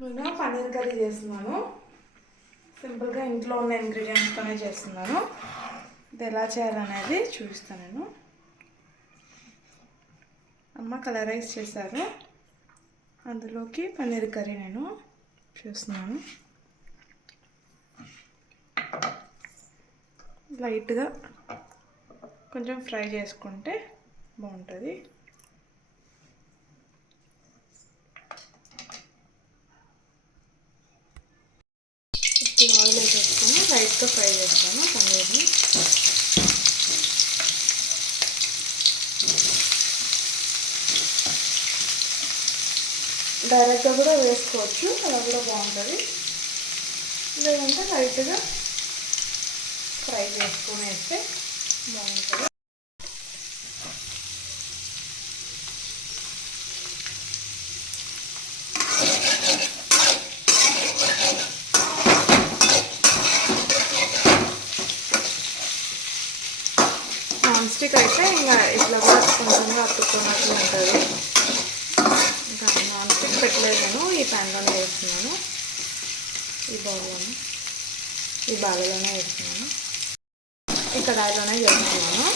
నేను పన్నీర్ కర్రీ చేస్తున్నాను. సింపుల్గా ఇంట్లో ఉన్న ఇంగ్రీడియంట్స్తోనే చేస్తున్నాను. ఇది ఎలా చేయాలనేది చూపిస్తాను. నేను అమ్మ కలర్ రైస్ చేశారు, అందులోకి పన్నీర్ కర్రీ నేను చేస్తున్నాను. లైట్గా కొంచెం ఫ్రై చేసుకుంటే బాగుంటుంది. ఆయిల్ వేసేసుకొని లైట్గా ఫ్రై చేస్తాను పన్నీర్ని. డైరెక్ట్గా కూడా వేసుకోవచ్చు, అలా కూడా బాగుంటుంది. లేదంటే లైట్గా ఫ్రై చేసుకొని వేస్తే బాగుంటుంది. నాన్ స్టిక్ అయితే ఇంకా ఇట్లా కూడా కొంచెంగా అతుక్కున్నట్లు ఉంటుంది. ఇంకా నాన్ స్టిక్ పెట్టలేదు, నేను ఈ ప్యాన్లోనే వేస్తున్నాను. ఈ బౌల్లోనే, ఈ బాగలోనే వేస్తున్నాను. ఈ కడాయిలోనే చేస్తున్నాను.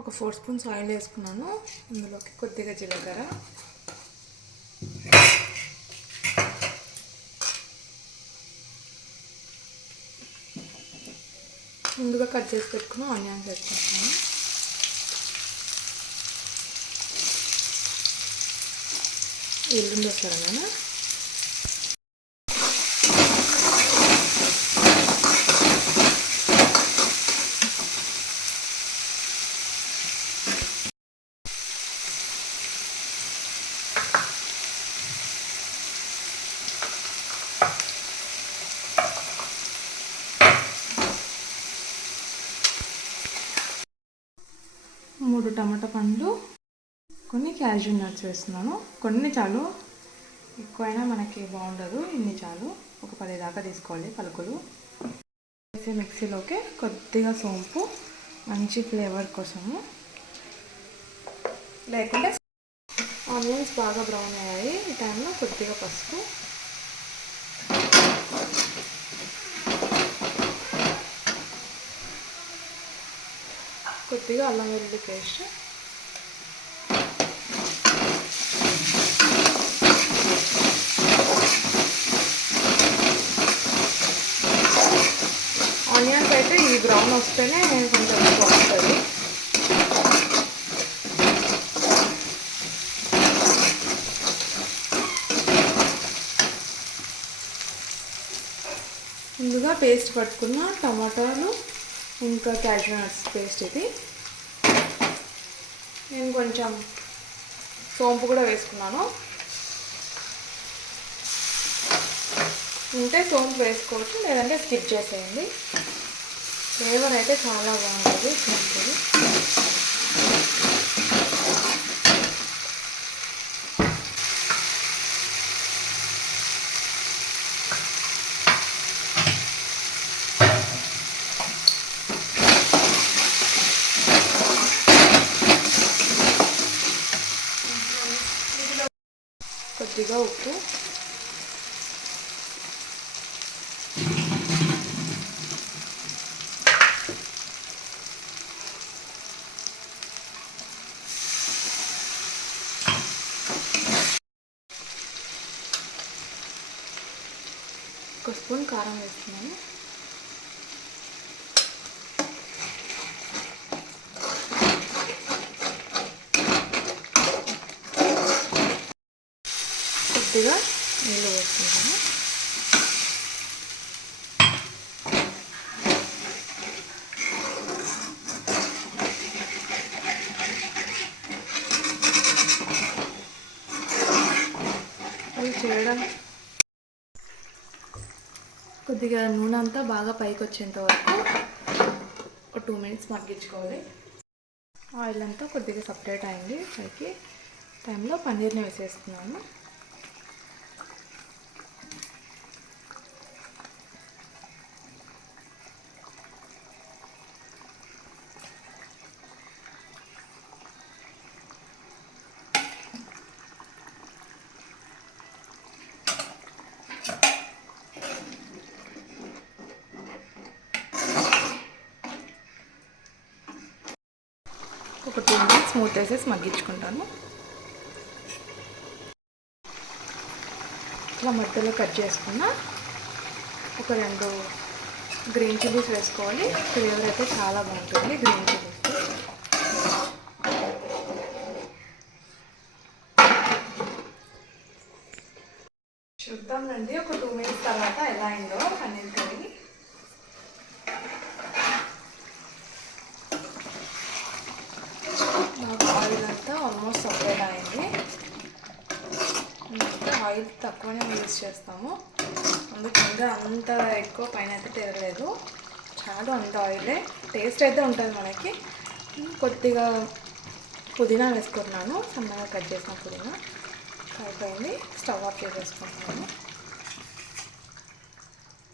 ఒక 4 స్పూన్స్ ఆయిల్ వేసుకున్నాను. ఇందులోకి కొద్దిగా జీలకర్ర, ముందుగా కట్ చేసి పెట్టుకున్న ఆనియన్స్ వేసుకుంటున్నాను. ఎల్లుండి వస్తారా నేను. మూడు టమాటా పండ్లు, కొన్ని క్యాష్యూ నట్స్ వేస్తున్నాను. కొన్ని చాలు, ఎక్కువైనా మనకి బాగుండదు. ఇన్ని చాలు, ఒక 10 దాకా తీసుకోవాలి పలుకులు. వేసే మిక్సీలోకి కొద్దిగా సోంపు, మంచి ఫ్లేవర్ కోసము. లేకుంటే ఆనియన్స్ బాగా బ్రౌన్ అయ్యాయి, ఈ టైంలో కొద్దిగా పసుపు, కొద్దిగా అల్లం వెల్లుల్లి పేస్ట్, ఆనియన్స్ అయితే ఈ బ్రౌన్ వస్తేనే కొంచెం బాగుంటుంది. ముందుగా పేస్ట్ పట్టుకున్న టమాటాలు ఇంకా క్యాష్యూ నట్స్ పేస్ట్ ఇది. నేను కొంచెం సోంపు కూడా వేసుకున్నాను. ఉంటే సోంపు వేసుకోవచ్చు, లేదంటే స్కిప్ చేసేయండి. ఫ్లేవర్ అయితే చాలా బాగుంటుంది సోంపుది. కొద్దిగా ఉప్పు, ఒక స్పూన్ కారం వేస్తున్నాను. కొద్దిగా నీళ్ళు వేసుకుంటాను. ఇది చేయడం కొద్దిగా నూనె అంతా బాగా పైకి వచ్చేంత వరకు ఒక 2 మినిట్స్ మగ్గించుకోవాలి. ఆయిల్ అంతా కొద్దిగా సపరేట్ అయింది పైకి. టైంలో పన్నీర్ని వేసేస్తున్నాను. ఒక 2 మినిట్స్ మూత వేసేసి మగ్గించుకుంటాను. ఇట్లా మధ్యలో కట్ చేసుకున్న ఒక 2 గ్రీన్ చిల్లీస్ వేసుకోవాలి. ఫ్లేవర్ అయితే చాలా బాగుంటుంది గ్రీన్ చిల్లీస్. చూద్దామండి ఒక 2 మినిట్స్ తర్వాత ఎలా అయిందో పన్నీర్ కర్రీ. నాకు ఆయిల్ అంతా ఆల్మోస్ట్ సపరేట్ అయింది. ఆయిల్ తక్కువనే యూజ్ చేస్తాము, అందుకే అంత ఎక్కువ పైన అయితే తిరగలేదు. చాలా అంత ఆయిలే, టేస్ట్ అయితే ఉంటుంది మనకి. కొద్దిగా పుదీనా వేసుకుంటున్నాను, సన్నగా కట్ చేసిన పుదీనా. అయిపోయింది, స్టవ్ ఆఫ్ చేసేసుకుంటున్నాను.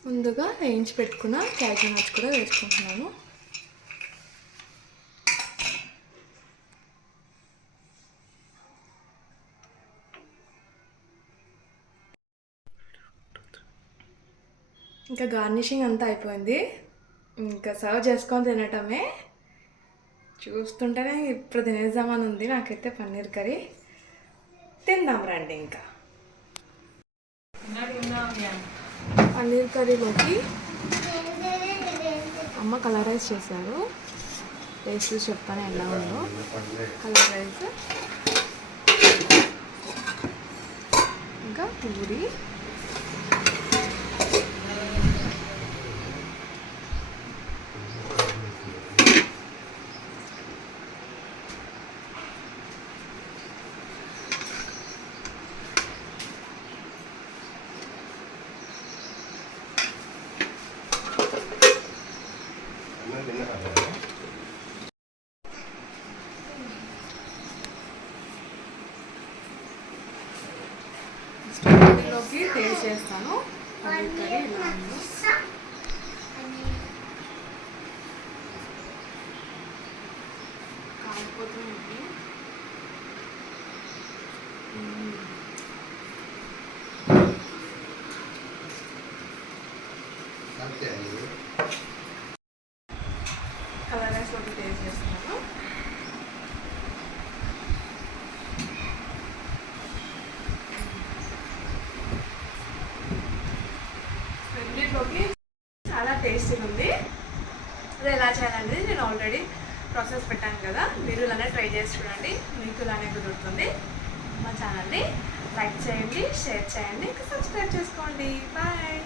ముందుగా వేయించి పెట్టుకున్న క్యాషూ నట్స్ కూడా వేసుకుంటున్నాను. ఇంకా గార్నిషింగ్ అంతా అయిపోయింది, ఇంకా సర్వ్ చేసుకొని తినటమే. చూస్తుంటేనే ఇప్పుడు తినేద్దామని ఉంది నాకైతే పన్నీర్ కర్రీ. తిందాం రండి. ఇంకా పన్నీర్ కర్రీలోకి అమ్మ కలర్ రైస్ చేశారు, టేస్ట్ చెప్పని ఎలా ఉందో. కలర్ రైస్ ఇంకా పూరి, స్టోరీలోకి టేస్ట్ చేస్తాను. పన్నీర్ కర్రీ ఇలా ఉంది. కాలిపోతుంది. కలర్ రైస్లోకి టేస్ట్ చేస్తున్నాను. రెండింటిలోకి చాలా టేస్టీగా ఉంది. అది ఎలా చేయాలంటే నేను ఆల్రెడీ ప్రాసెస్ పెట్టాను కదా, మీరు ఇలానే ట్రై చేసి చూడండి, మీకు ఇలానే కుదురుతుంది. మా ఛానల్ని లైక్ చేయండి, షేర్ చేయండి, సబ్స్క్రైబ్ చేసుకోండి. బాయ్.